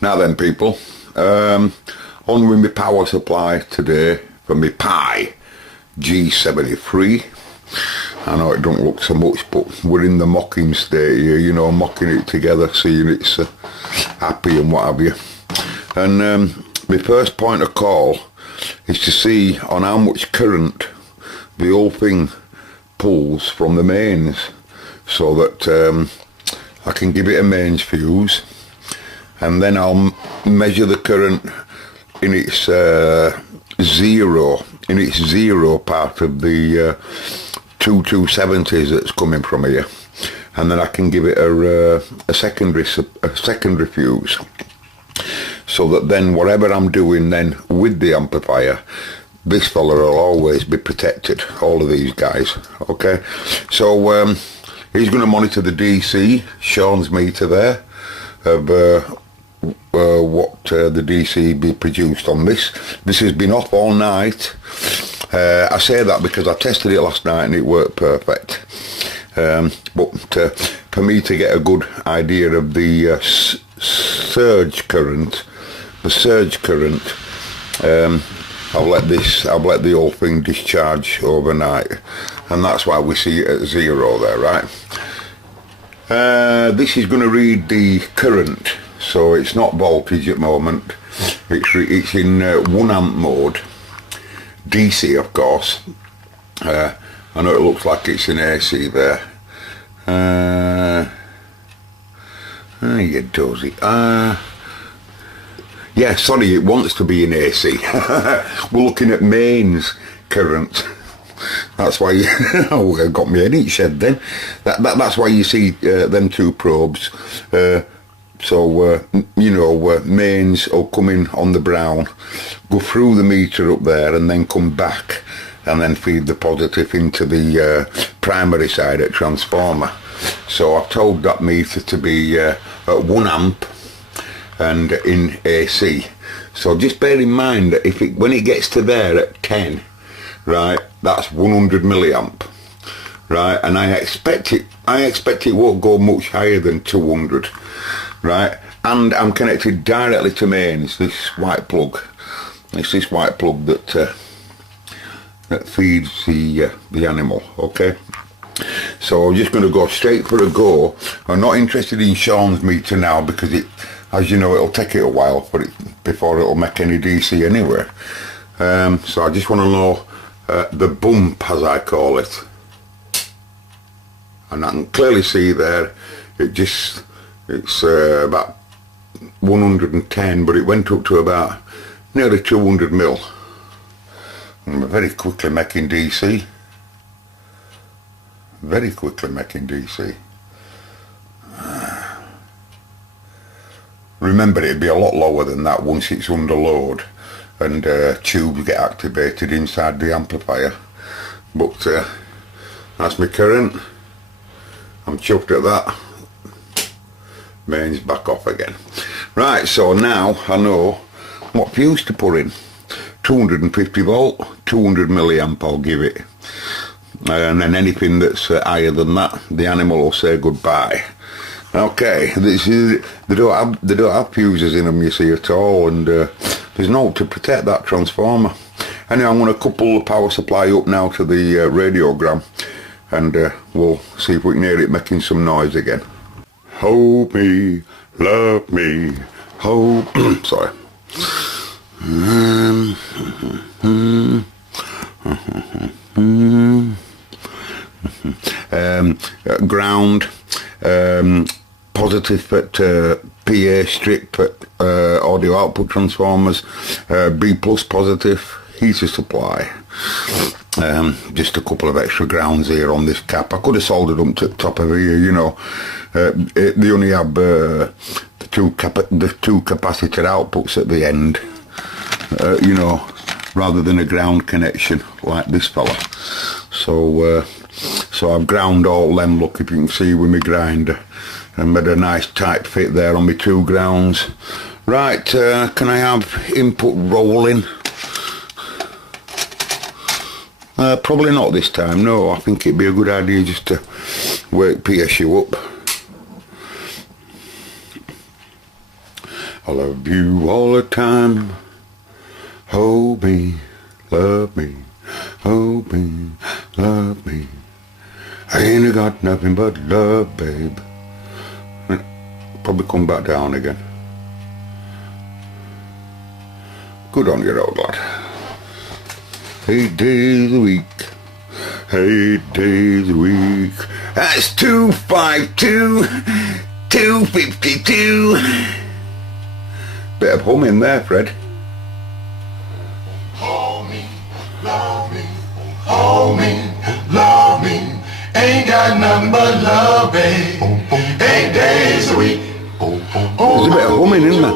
Now then, people, on with my power supply today for my Pi G73. I know it don't look so much, but we're in the mocking state here, you know, mocking it together, seeing it's happy and what have you. And my first point of call is to see on how much current the whole thing pulls from the mains, so that I can give it a mains fuse, and then I'll measure the current in its zero part of the 2270s that's coming from here, and then I can give it a secondary fuse, so that then whatever I'm doing then with the amplifier, this fella will always be protected, all of these guys. Okay, so he's going to monitor the DC, Sean's meter there, of what the DC be produced on this. This has been off all night. I say that because I tested it last night and it worked perfect. But for me to get a good idea of the surge current, I'll let the whole thing discharge overnight, and that's why we see it at zero there, right? This is going to read the current, so it's not voltage at the moment. It's in 1 amp mode, DC of course. I know it looks like it's in AC there. You dozy. Yeah, sorry, it wants to be in AC. We're looking at mains current. That's why I got me head in shed then. That's why you see them two probes. So you know, mains will come in on the brown, go through the meter up there, and then come back, and then feed the positive into the primary side at transformer. So I've told that meter to be at 1 amp and in AC. So just bear in mind that when it gets to there at 10, right, that's 100 milliamp, right, and I expect it won't go much higher than 200, right, and I'm connected directly to mains. This white plug, it's this white plug that feeds the animal. Okay, so I'm just going to go straight for a go. I'm not interested in Sean's meter now, because it, as you know, it'll take it a while before it'll make any DC anyway. So I just want to know the bump, as I call it, and I can clearly see there it's about 110, but it went up to about nearly 200 mil. And we're very quickly making DC. Very quickly making DC. Remember, it'd be a lot lower than that once it's under load and tubes get activated inside the amplifier. But that's my current. I'm chuffed at that. Mains back off again. Right, so now I know what fuse to put in. 250 volt, 200 milliamp I'll give it. And then anything that's higher than that, the animal will say goodbye. Okay, they don't have fuses in them, you see, at all, and there's no to protect that transformer. Anyway, I'm going to couple the power supply up now to the radiogram, and we'll see if we can hear it making some noise again. Hold me, love me, hold... sorry. Ground, positive at PA strip at audio output transformers, B plus positive, heater supply. Just a couple of extra grounds here on this cap. I could have soldered them to the top of here, you know. They only have the two capacitor outputs at the end, you know, rather than a ground connection like this fella. So I've ground all them, look, if you can see with my grinder, and made a nice tight fit there on my 2 grounds. Right, can I have input rolling? Probably not this time, no. I think it'd be a good idea just to wake PSU up. I love you all the time. Hold me, love me, hold me, love me. I ain't got nothing but love, babe. Probably come back down again. Good on you, old lad. 8 days a week. 8 days a week. That's 252, 252. Bit of humming there, Fred. Hold me, love me, hold me, love me. Ain't got nothing but love, babe. 8 days a week. There's a bit of humming, isn't there?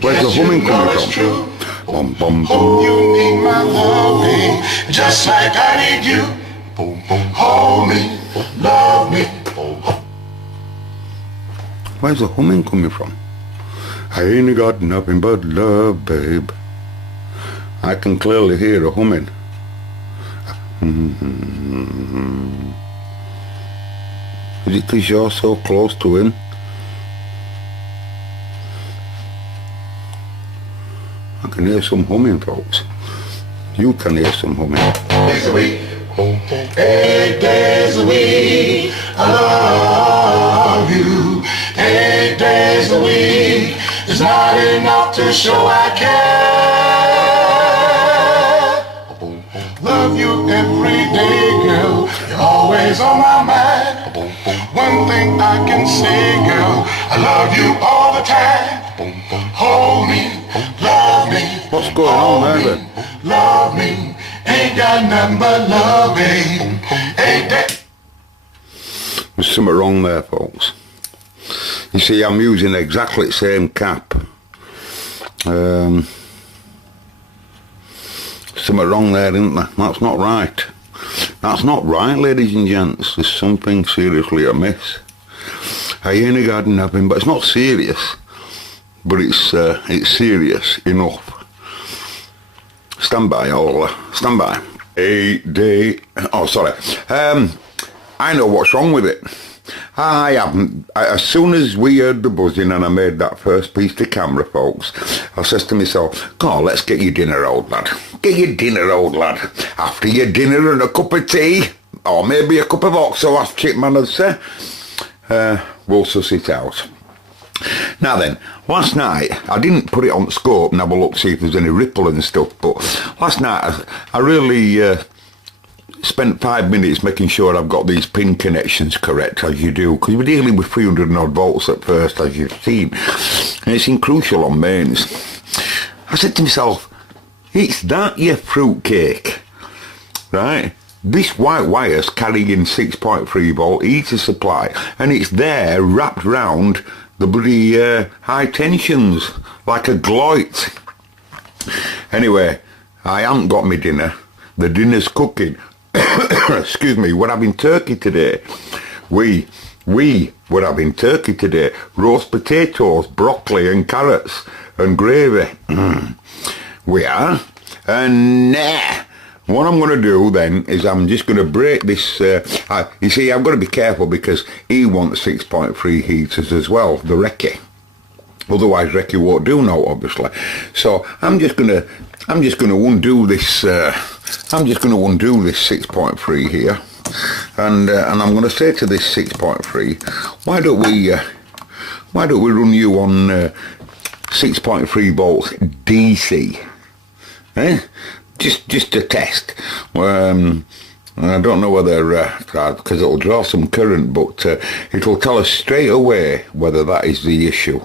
Where's the humming coming from? Bum, bum, Oh, you need my love, babe, just like I need you. Hold me, love me. Where's the humming coming from? I ain't got nothing but love, babe. I can clearly hear a humming. Is it because you're so close to him? I can hear some humming, folks. You can hear some humming. 8 days a week. 8 days a week. I love you. 8 days a week is not enough to show I care. Love you every day, girl. You're always on my mind. One thing I can say, girl, I love you all the time. Hold me, love me. What's going on there, then? Love me, ain't got nothing but love, babe. Ain't that? There's something wrong there, folks. You see, I'm using exactly the same cap. Something wrong there, isn't there? That's not right. That's not right, ladies and gents. There's something seriously amiss. I ain't got nothing, but it's not serious. But it's serious enough. Stand by, all. Stand by. 8 day. Oh, sorry. I know what's wrong with it. I haven't. As soon as we heard the buzzing and I made that first piece to camera, folks, I says to myself, "God, let's get your dinner, old lad. Get your dinner, old lad. After your dinner and a cup of tea, or maybe a cup of oxo, as Chipman would say, we'll suss it out." Now then, last night, I didn't put it on scope and have a look, see if there's any ripple and stuff, but last night I really spent 5 minutes making sure I've got these pin connections correct, as you do, because we're dealing with 300 and odd volts at first, as you've seen, and it's crucial on mains. I said to myself, it's that, you fruitcake, right? This white wire's carrying 6.3 volt heater supply, and it's there wrapped round the bloody high tensions, like a gloit. Anyway, I haven't got my dinner. The dinner's cooking. Excuse me, we're having turkey today. We were having turkey today. Roast potatoes, broccoli and carrots and gravy. We are. And what I'm going to do then is I'm just going to break this. You see, I've got to be careful because he wants 6.3 heaters as well, the recce. Otherwise, recce won't do now, obviously. So I'm just going to undo this. I'm just going to undo this 6.3 here, and I'm going to say to this 6.3, why don't we run you on 6.3 volts DC? Just a test. I don't know whether because it'll draw some current, but it'll tell us straight away whether that is the issue.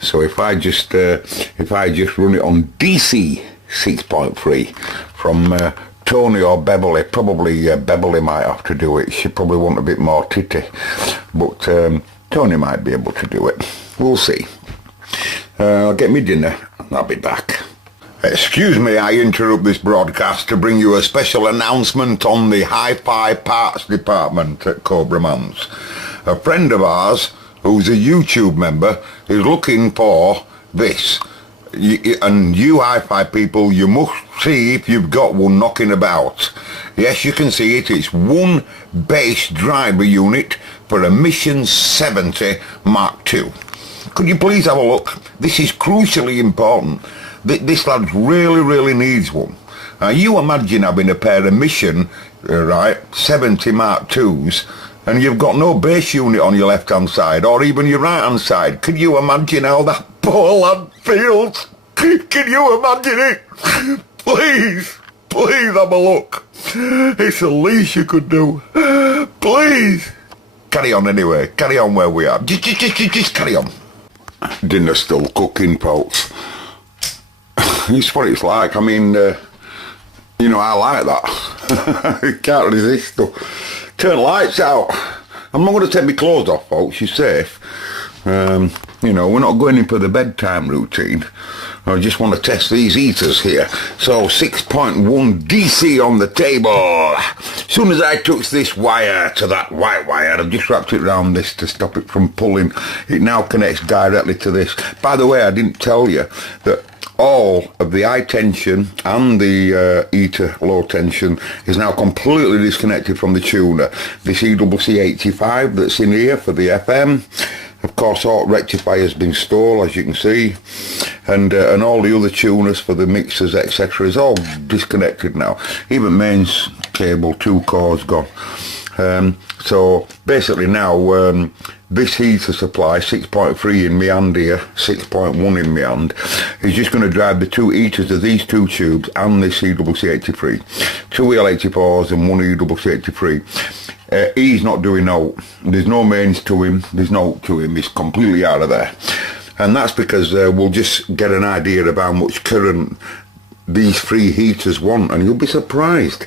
So if I just run it on DC 6.3 from Tony or Beverly, probably Beverly might have to do it. She probably want a bit more titty, but Tony might be able to do it. We'll see. I'll get me dinner and I'll be back. Excuse me, I interrupt this broadcast to bring you a special announcement on the hi-fi parts department at Cobraman's. A friend of ours, who's a YouTube member, is looking for this. And you hi-fi people, you must see if you've got one knocking about. Yes, you can see it. It's one base driver unit for a Mission 70 Mark II. Could you please have a look? This is crucially important. This lad really needs one. You imagine having a pair of Mission, right, 70 Mark IIs, and you've got no base unit on your left-hand side, or even your right-hand side. Can you imagine how that poor lad feels? Can you imagine it? Please have a look. It's the least you could do. Please. Carry on anyway. Carry on where we are. Just carry on. Dinner's still cooking, folks. It's what it's like. I mean, you know, I like that. You can't resist. Though. Turn lights out. I'm not going to take my clothes off, folks. You're safe. You know, we're not going in for the bedtime routine. I just want to test these heaters here. So 6.1 DC on the table. As soon as I touch this wire to that white wire, I've just wrapped it around this to stop it from pulling. It now connects directly to this. By the way, I didn't tell you that all of the high tension and the heater low tension is now completely disconnected from the tuner. This EWC85 that's in here for the FM, of course, all rectifier has been installed, as you can see, and all the other tuners for the mixers, etc., is all disconnected now. Even mains cable, 2 cores gone. So basically now this heater supply, 6.3 in my hand here, 6.1 in my hand, is just going to drive the 2 heaters of these 2 tubes and this EWC83. 2 EL84s and 1 EWC83. He's not doing out. There's no mains to him, there's no to him, he's completely out of there. And that's because we'll just get an idea of how much current these 3 heaters want, and you'll be surprised.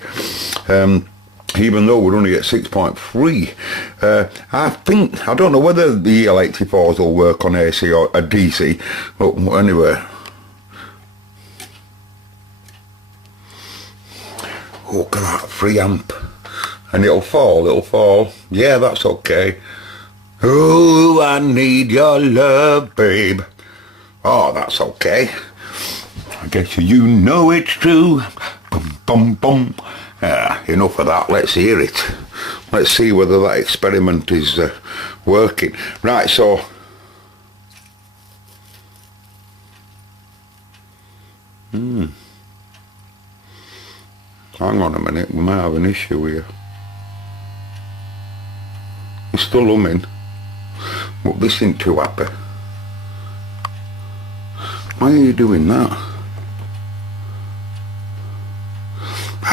Even though we're only at 6.3, I don't know whether the EL84s will work on AC or a DC, but anyway. Oh, look at that, 3 amp. And it'll fall. Yeah, that's okay. Oh, I need your love, babe. Oh, that's okay. I guess you know it's true. Bum, bum, bum. Enough of that, let's hear it. Let's see whether that experiment is working. Right, so... Hang on a minute, we might have an issue here. It's still humming, but this isn't too happy. Why are you doing that?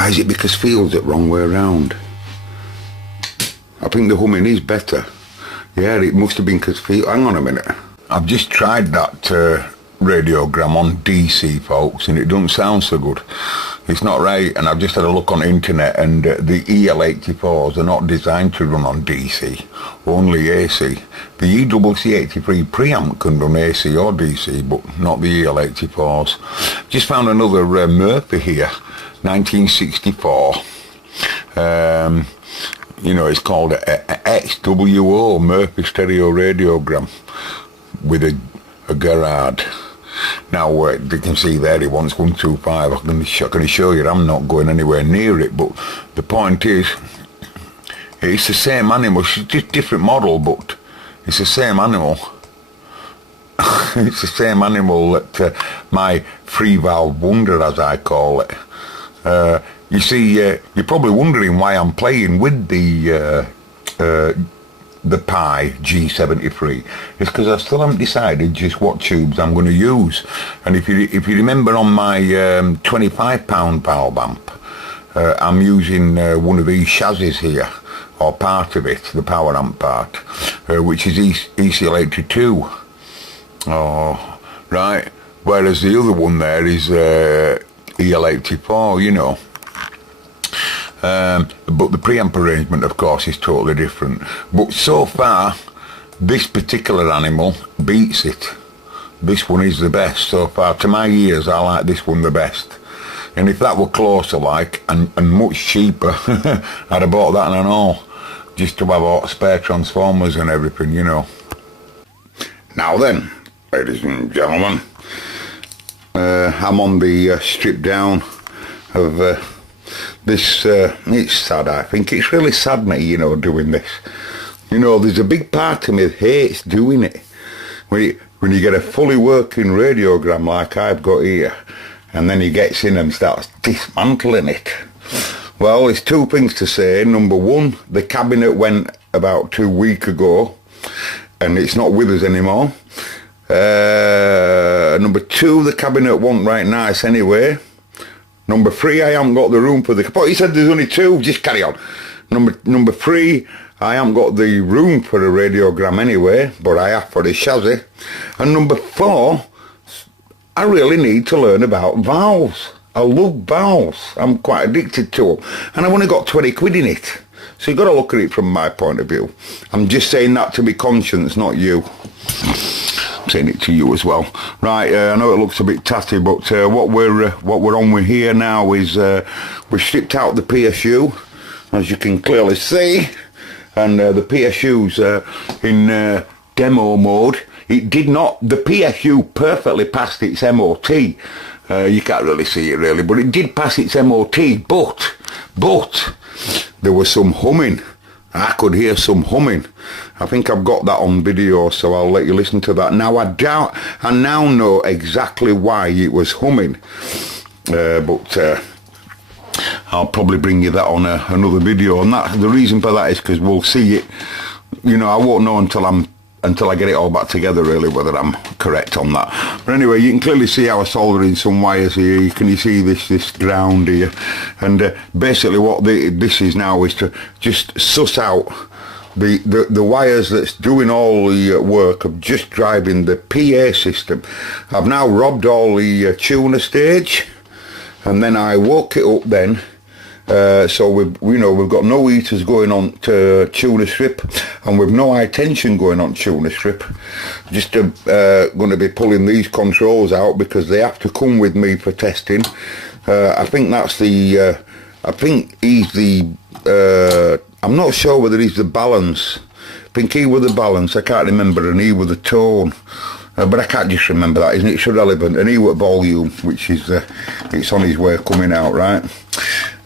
Is it because field's the wrong way around? I think the humming is better. Yeah, it must have been because field... Hang on a minute. I've just tried that radiogram on DC, folks, and it doesn't sound so good. It's not right, and I've just had a look on the internet, and the EL84s are not designed to run on DC, only AC. The EWC83 preamp can run AC or DC, but not the EL84s. Just found another Murphy here, 1964. You know, it's called a XWO, Murphy stereo radiogram, with a Gerard. Now, you can see there, he wants 125. I can assure you I'm not going anywhere near it, but the point is, it's the same animal. It's just different model, but it's the same animal. It's the same animal that my 3-valve wonder, as I call it. You see, you're probably wondering why I'm playing with the Pi G73. It's because I still haven't decided just what tubes I'm going to use. And if you remember on my 25-pound valve amp, I'm using one of these chassis here, or part of it, the power amp part, which is EC82. Oh, right. Whereas the other one there is EL84, you know. But the preamp arrangement, of course, is totally different. But so far, this particular animal beats it. This one is the best so far. To my ears, I like this one the best. And if that were closer, like, and much cheaper, I'd have bought that and all, just to have all spare transformers and everything, you know. Now then, ladies and gentlemen, I'm on the strip down of this. It's sad, I think. It's really sad, me, you know, doing this. You know, there's a big part of me that hates doing it. when you get a fully working radiogram like I've got here, and then he gets in and starts dismantling it. Well, there's two things to say. Number one, the cabinet went about 2 weeks ago, and it's not with us anymore. Number two, the cabinet wasn't right nice anyway. Number three, I haven't got the room for the... But he said there's only two, just carry on. Number three, I haven't got the room for a radiogram anyway, but I have for the chassis. And number four, I really need to learn about valves. I love valves. I'm quite addicted to them. And I've only got 20 quid in it. So you've got to look at it from my point of view. I'm just saying that to my conscience, not you. I'm saying it to you as well. Right, I know it looks a bit tatty, but what we're on with here now is we've stripped out the PSU, as you can clearly see. And the PSU's in demo mode. It did not, the PSU perfectly passed its MOT. You can't really see it really, but it did pass its MOT, but there was some humming. I could hear some humming. I think I've got that on video, so I'll let you listen to that. Now I now know exactly why it was humming, but I'll probably bring you that on another video. And that the reason for that is because we'll see it. You know, I won't know until I get it all back together, really, whether I'm correct on that. But anyway, you can clearly see how I'm soldering some wires here. Can you see this ground here? And basically what this is now is to just suss out the wires that's doing all the work of just driving the PA system. I've now robbed all the tuner stage, and then I woke it up then. So we've got no heaters going on to tuner strip, and we've no high tension going on tuner strip. Just going to be pulling these controls out because they have to come with me for testing. I think that's the. I think he's the. I'm not sure whether he's the balance. I think he was the balance. I can't remember, and he was the tone. But I can't just remember that, isn't it? It's irrelevant. And he was volume, which is it's on his way coming out, right?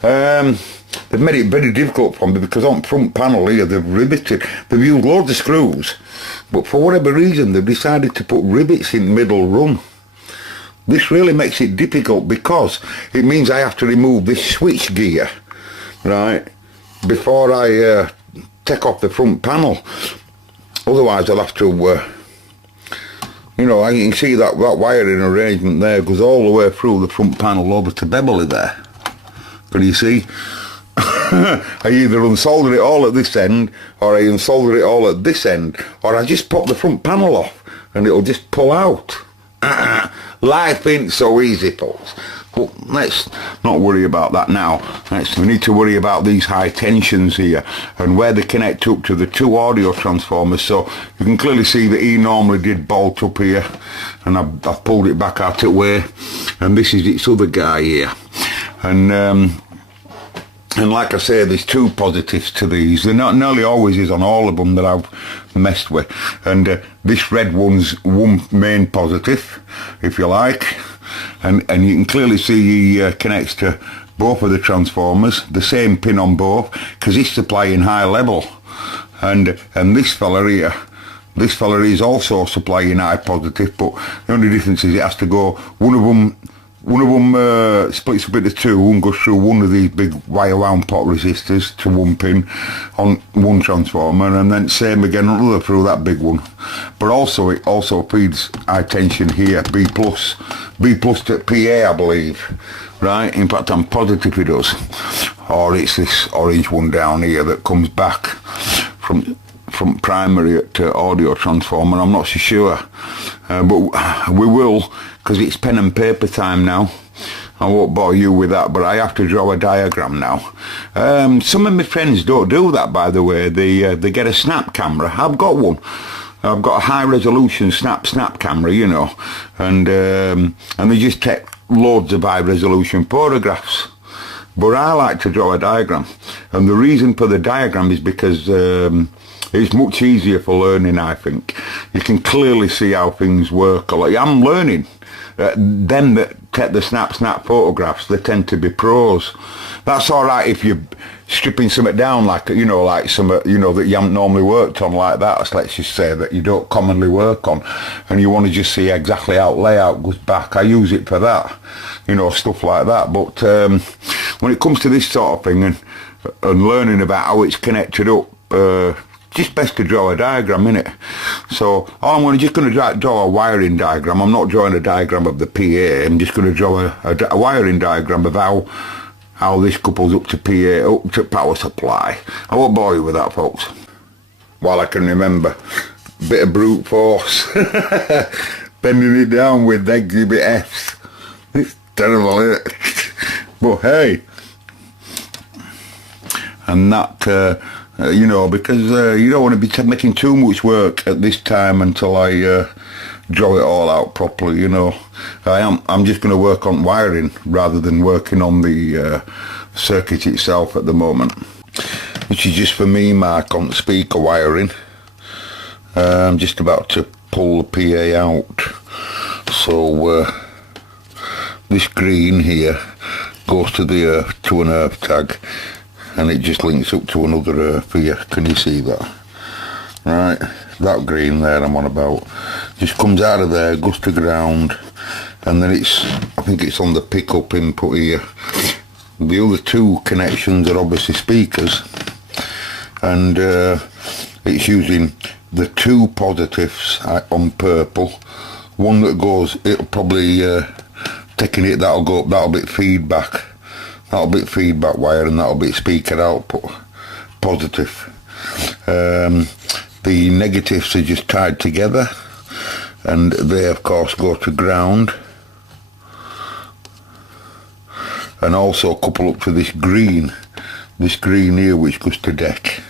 They've made it very difficult for me because on front panel here they've riveted. They've used loads of screws, but for whatever reason they've decided to put rivets in middle run. This really makes it difficult because it means I have to remove this switch gear, right, before I take off the front panel. Otherwise I'll have to you know, you can see that wiring arrangement there goes all the way through the front panel over to Beverly there. Can you see? I either unsolder it all at this end, or I unsolder it all at this end, or I just pop the front panel off and it'll just pull out. Life ain't so easy, folks. But let's not worry about that now. We need to worry about these high tensions here and where they connect up to the two audio transformers. So you can clearly see that he normally did bolt up here, and I've pulled it back out of the way, and this is its other guy here. And like I say, there's two positives to these. There nearly always is on all of them that I've messed with. And this red one's one main positive, if you like. And you can clearly see he connects to both of the transformers, the same pin on both, because he's supplying high level. And this fella here, is also supplying high positive, but the only difference is it has to go, one of them splits up into two. One goes through one of these big wire wound pot resistors to one pin on one transformer, and then same again another through that big one. But also it also feeds high tension here, B plus to PA, I believe, right? In fact, I'm positive it does. Or it's this orange one down here that comes back from primary to audio transformer. I'm not so sure, but we will, because it's pen and paper time now. I won't bore you with that, but I have to draw a diagram now. Some of my friends don't do that, by the way. They get a snap camera. I've got one. I've got a high resolution snap camera, you know, and they just take loads of high resolution photographs. But I like to draw a diagram, and the reason for the diagram is because it's much easier for learning, I think. You can clearly see how things work. I'm learning. Them that take the snap photographs, they tend to be pros. That's all right if you're stripping something down, like, you know, like something, you know, that you haven't normally worked on, like that. So let's just say that you don't commonly work on, and you want to just see exactly how layout goes back. I use it for that, you know, stuff like that. But when it comes to this sort of thing and learning about how it's connected up, just best to draw a diagram, innit? So I'm just going to draw a wiring diagram. I'm not drawing a diagram of the PA. I'm just going to draw a wiring diagram of how this couples up to PA, up to power supply. I won't bore you with that, folks. While I can remember, bit of brute force, bending it down with exhibit Fs. It's terrible, isn't it? But hey, and that, you know, because you don't want to be making too much work at this time until I draw it all out properly, you know. I'm just going to work on wiring rather than working on the circuit itself at the moment, which is just for me, Mark, on speaker wiring. I'm just about to pull the PA out. So this green here goes to the to an earth tag, and it just links up to another earth here. Can you see that? Right, that green there I'm on about just comes out of there, goes to ground, and then I think it's on the pickup input here. The other two connections are obviously speakers, and it's using the two positives on purple. One that goes, it'll probably taking it, that'll be feedback. That'll be feedback wire, and that'll be speaker output positive. The negatives are just tied together, and they of course go to ground, and also couple up to this green here, which goes to deck.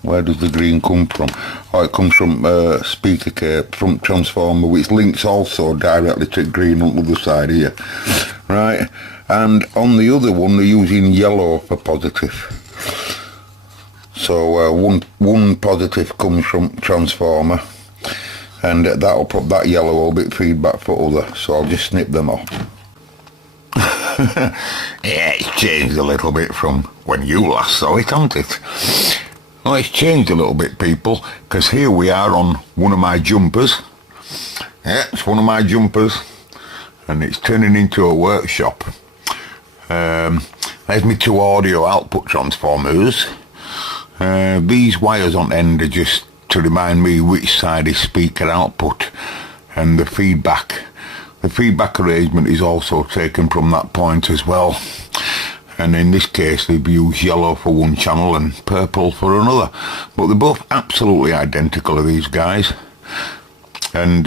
Where does the green come from? Oh, it comes from speaker cable, from transformer, which links also directly to green on the other side here. Right, and on the other one they're using yellow for positive. So one positive comes from transformer, and that yellow will be feedback for other. So I'll just snip them off. Yeah, it's changed a little bit from when you last saw it, hasn't it? Well, it's changed a little bit, people, because here we are on one of my jumpers. Yeah, it's one of my jumpers, and it's turning into a workshop. There's my two audio output transformers. These wires on end are just to remind me which side is speaker output, and the feedback arrangement is also taken from that point as well. And in this case they've used yellow for one channel and purple for another, but they're both absolutely identical to these guys, and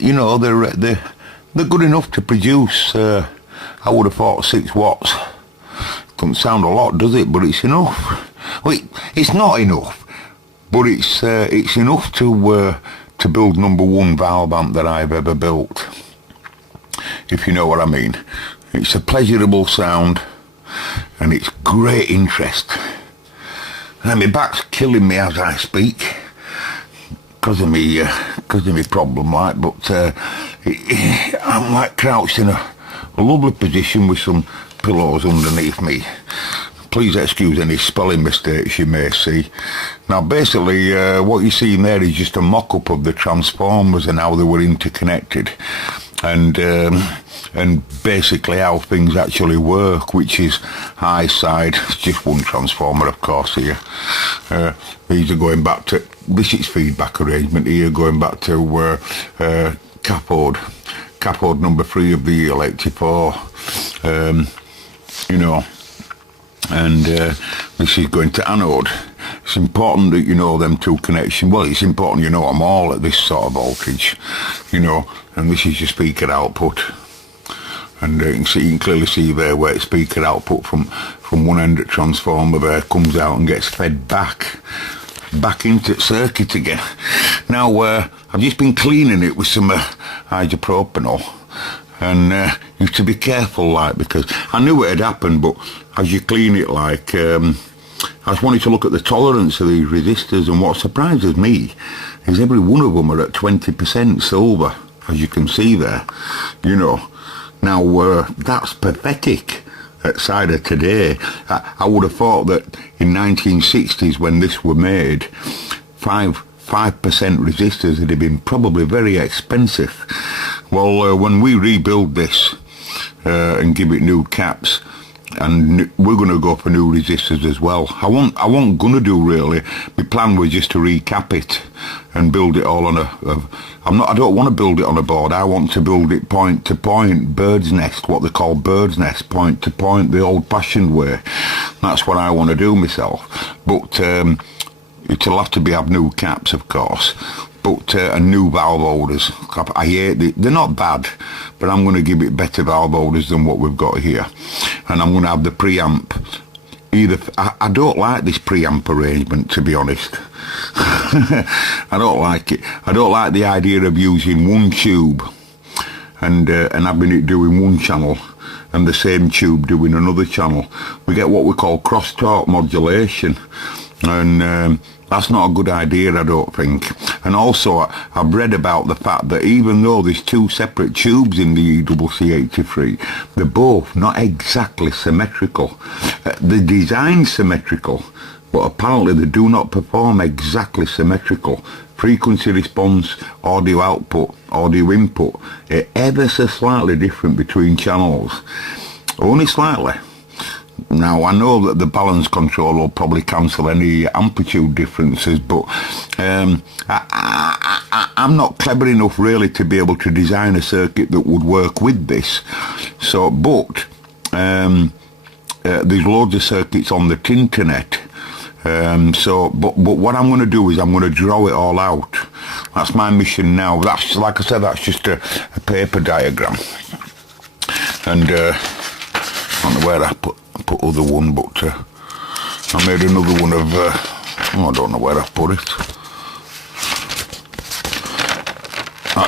you know, they're good enough to produce I would have thought 6 watts. Doesn't sound a lot, does it? But it's enough. Well, it's not enough, but it's enough to build #1 valve amp that I've ever built, if you know what I mean. It's a pleasurable sound, and it's great interest. And my back's killing me as I speak because of me problem, like. But I'm like crouched in a lovely position with some pillows underneath me. Please excuse any spelling mistakes you may see. Now basically what you're seeing there is just a mock-up of the transformers and how they were interconnected, and basically how things actually work, which is high side. It's just one transformer, of course, here. These are going back to, this is feedback arrangement here, going back to cathode number 3 of the EL84, you know, and this is going to anode. It's important that you know them two connections. Well, it's important you know them all at this sort of voltage, you know. And this is your speaker output, and you can clearly see there where it's speaker output from one end of the transformer there comes out and gets fed back into the circuit again. Now I've just been cleaning it with some hydropropanol, and you have to be careful, like, because I knew it had happened, but as you clean it, like, I just wanted to look at the tolerance of these resistors, and what surprises me is every one of them are at 20% silver, as you can see there, you know. Now, that's pathetic outside of today. I would have thought that in 1960s, when this were made, 5% resistors would have been probably very expensive. Well, when we rebuild this and give it new caps, and we're going to go for new resistors as well. I wasn't going to do really. My plan was just to recap it and build it all on I don't want to build it on a board. I want to build it point to point, bird's nest, what they call bird's nest, point to point, the old-fashioned way. That's what I want to do myself. But it'll have to have new caps, of course. But and new valve holders. I hate they're not bad, but I'm going to give it better valve holders than what we've got here. And I'm going to have the preamp. I don't like this preamp arrangement, to be honest. I don't like it. I don't like the idea of using one tube and having it doing one channel and the same tube doing another channel. We get what we call crosstalk modulation, and that's not a good idea, I don't think. And also, I've read about the fact that even though there's two separate tubes in the ECC83, they're both not exactly symmetrical. The design's symmetrical, but apparently they do not perform exactly symmetrical. Frequency response, audio output, audio input, are ever so slightly different between channels. Only slightly. Now, I know that the balance control will probably cancel any amplitude differences, but I'm not clever enough really to be able to design a circuit that would work with this. So, but there's loads of circuits on the internet. But what I'm going to do is I'm going to draw it all out. That's my mission now. That's, like I said, that's just a paper diagram. And I don't know where I put other one, but I made another one of I don't know where I put it.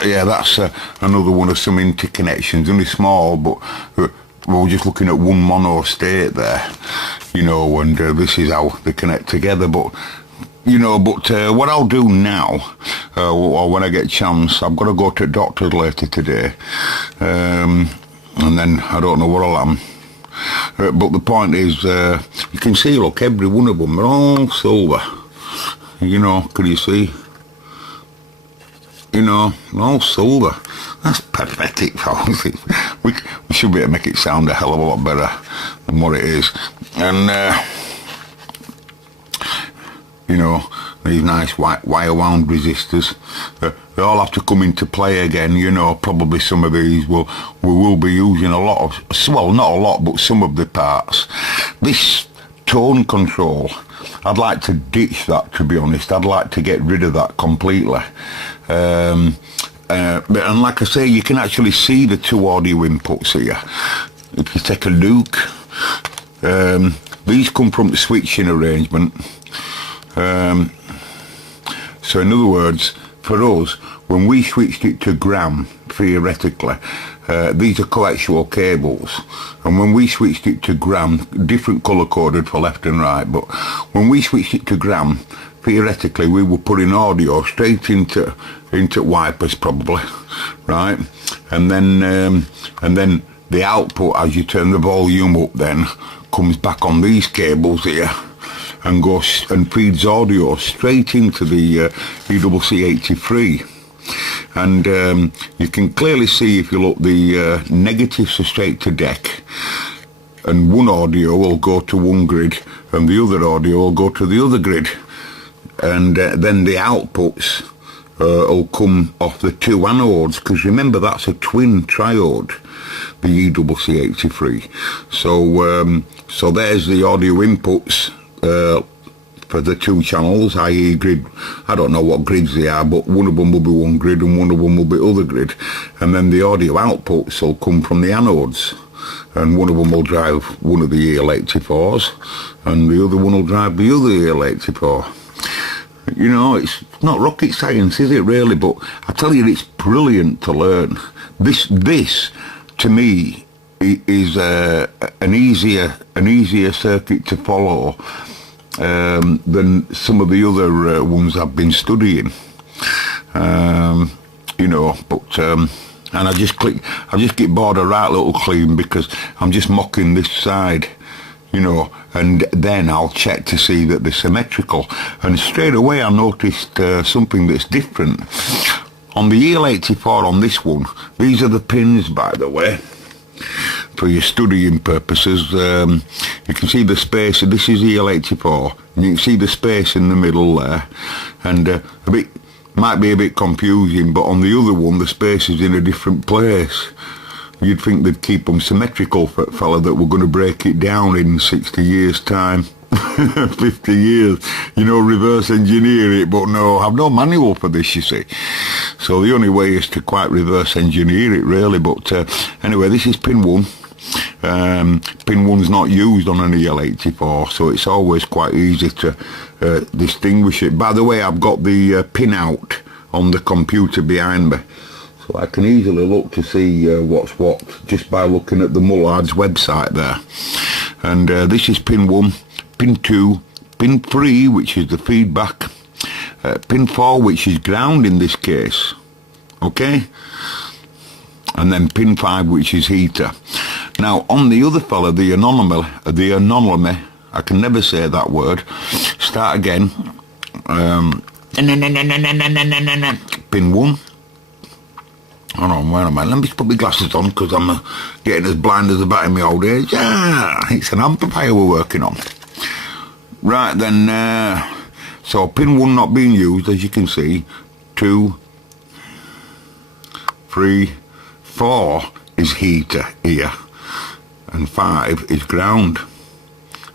Yeah, that's another one of some interconnections, only small, but we're just looking at one mono state there, you know, and this is how they connect together. But you know, what I'll do now, or when I get a chance, I've got to go to the doctor's later today, and then I don't know what I'll have. But the point is, you can see, look, every one of them are all silver. You know, can you see? You know, all silver. That's pathetic, folks. We should be able to make it sound a hell of a lot better than what it is. And, you know, these nice wire wound resistors, they all have to come into play again. You know, probably some of these we will be using a lot of, well, not a lot, but some of the parts. This tone control, I'd like to ditch that, to be honest. I'd like to get rid of that completely. And like I say, you can actually see the two audio inputs here. If you take a look, these come from the switching arrangement. So in other words, for us, when we switched it to gram, theoretically, these are coaxial cables, and when we switched it to gram, different colour coded for left and right, but when we switched it to gram, theoretically we were putting audio straight into wipers probably, right? And then the output, as you turn the volume up, then comes back on these cables here and goes and feeds audio straight into the ECC83. And you can clearly see, if you look, the negatives are straight to deck, and one audio will go to one grid and the other audio will go to the other grid, and then the outputs will come off the two anodes, because remember, that's a twin triode, the ECC83. So there's the audio inputs for the two channels, i.e. grid, I don't know what grids they are, but one of them will be one grid and one of them will be other grid, and then the audio outputs will come from the anodes, and one of them will drive one of the EL84s and the other one will drive the other EL84. You know, it's not rocket science, is it really? But I tell you, it's brilliant to learn. This to me is an easier circuit to follow than some of the other ones I've been studying. You know, but and I just get bored of right little clean because I'm just mocking this side, you know, and then I'll check to see that they're symmetrical, and straight away I noticed something that's different. On the EL84 on this one, these are the pins, by the way, for your studying purposes. You can see the space, this is EL84, and you can see the space in the middle there, and might be a bit confusing, but on the other one the space is in a different place. You'd think they'd keep them symmetrical for a fella that were going to break it down in 60 years time. 50 years, you know, reverse engineer it, but no, I've no manual for this, you see. So the only way is to quite reverse engineer it, really. But anyway, this is pin 1. Pin 1's not used on an EL84, so it's always quite easy to distinguish it. By the way, I've got the pin out on the computer behind me, so I can easily look to see what's what just by looking at the Mullard's website there. And this is pin 1, pin 2, pin 3, which is the feedback, pin 4, which is ground in this case, okay, and then pin 5, which is heater. Now on the other fella, the anomaly, I can never say that word. Start again. Pin 1. Hold on, where am I? Let me just put my glasses on because I'm getting as blind as a bat in my old age. Ah, it's an amplifier we're working on. Right then, so pin 1 not being used, as you can see. 2, 3, 4 is heater here, and 5 is ground,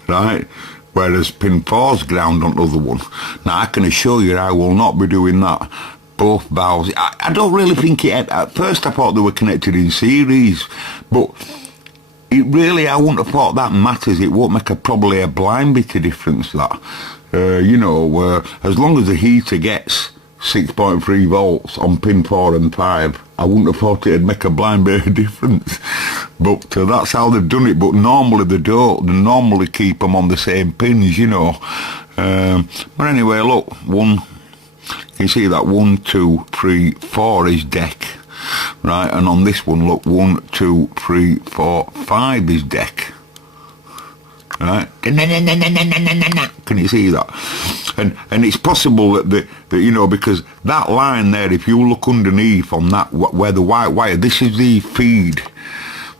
right? Whereas pin 4's ground on the other one. Now I can assure you I will not be doing that. Both valves, I don't really think it, at first I thought they were connected in series, but it really, I wouldn't have thought that matters. It won't make probably a blind bit of difference, that. You know, as long as the heater gets 6.3 volts on pin 4 and 5, I wouldn't have thought it'd make a blind bit of difference. But that's how they've done it. But normally they don't. They normally keep them on the same pins, you know. But anyway, look, you see that 1, 2, 3, 4 is deck, right? And on this one, look, 1, 2, 3, 4, 5 is deck, right? Can you see that? And it's possible that you know, because that line there, if you look underneath on that, where the white wire, this is the feed.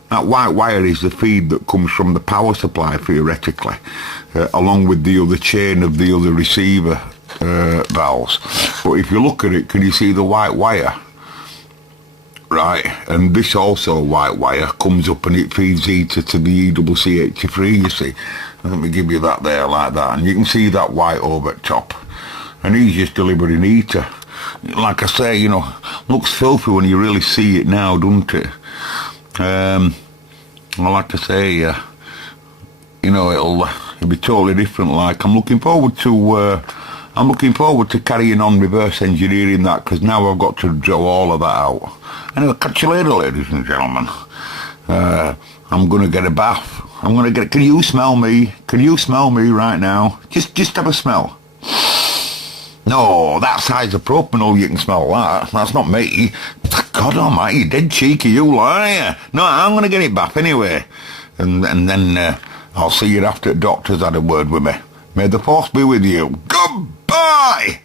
That white wire is the feed that comes from the power supply, theoretically, along with the other chain of the other receiver valves. But if you look at it, can you see the white wire? Right, and this also white wire comes up and it feeds heater to the EWC83, you see. Let me give you that there like that, and you can see that white over top, and he's just delivering heater. Like I say, you know, looks filthy when you really see it now, doesn't it? Well, like I say, you know, it'll be totally different. Like, I'm looking forward to carrying on reverse engineering that, because now I've got to draw all of that out. Anyway, catch you later, ladies and gentlemen. I'm going to get a bath. Can you smell me? Can you smell me right now? Just have a smell. No, that size of propanol, you can smell that. That's not me. God almighty, you're dead cheeky, you liar. No, I'm going to get it back anyway. And then I'll see you after the doctor's had a word with me. May the force be with you. Goodbye!